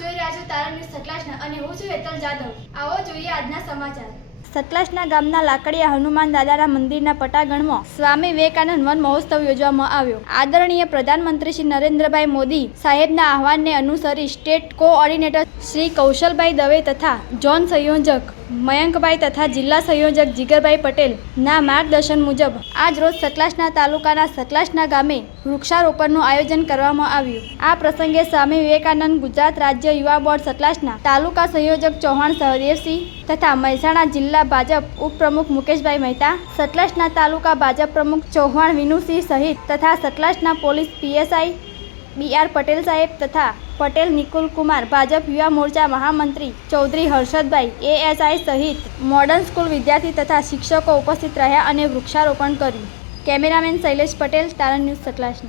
આપ જોઈ રહ્યા છો તારણની સતલાસના અને હું છું હેતલ જાદવ. આવો જોઈએ આજના સમાચાર. સતલાસના ગામના લાકડીયા હનુમાન દાદાના મંદિરના પટાગણમાં સ્વામી વિવેકાનંદ વન મહોત્સવ યોજવામાં આવ્યો. આદરણીય પ્રધાનમંત્રી શ્રી નરેન્દ્રભાઈ મોદી સાહેબના આહવાનને અનુસરી સ્ટેટ કોઓર્ડિનેટર શ્રી કૌશલભાઈ દવે તથા જોન સંયોજક મયંકભાઈ તથા જિલ્લા સંયોજક જીગરભાઈ પટેલના માર્ગદર્શન મુજબ આજ રોજ સતલાસના તાલુકાના સતલાસના ગામે વૃક્ષારોપણનું આયોજન કરવામાં આવ્યું. આ પ્રસંગે સ્વામી વિવેકાનંદ ગુજરાત રાજ્ય યુવા બોર્ડ સતલાસના તાલુકા સંયોજક ચૌહાણ સહદેવસિંહ તથા મહેસાણા જિલ્લા ભાજપ ઉપપ્રમુખ મુકેશભાઈ મહેતા, સતલાસના તાલુકા ભાજપ પ્રમુખ ચૌહાણ વિનુસિંહ સહિત તથા સતલાસના police PSI B R Patel સાહેબ તથા પટેલ નિકુલ કુમાર, ભાજપ યુવા મોરચા મહામંત્રી ચૌધરી હર્ષદભાઈ, એએસઆઈ સહિત મોડર્ન સ્કૂલ વિદ્યાર્થી તથા શિક્ષકો ઉપસ્થિત રહ્યા અને વૃક્ષારોપણ કર્યું. કેમેરામેન શૈલેષ પટેલ, તારણ ન્યૂઝ સતલાસના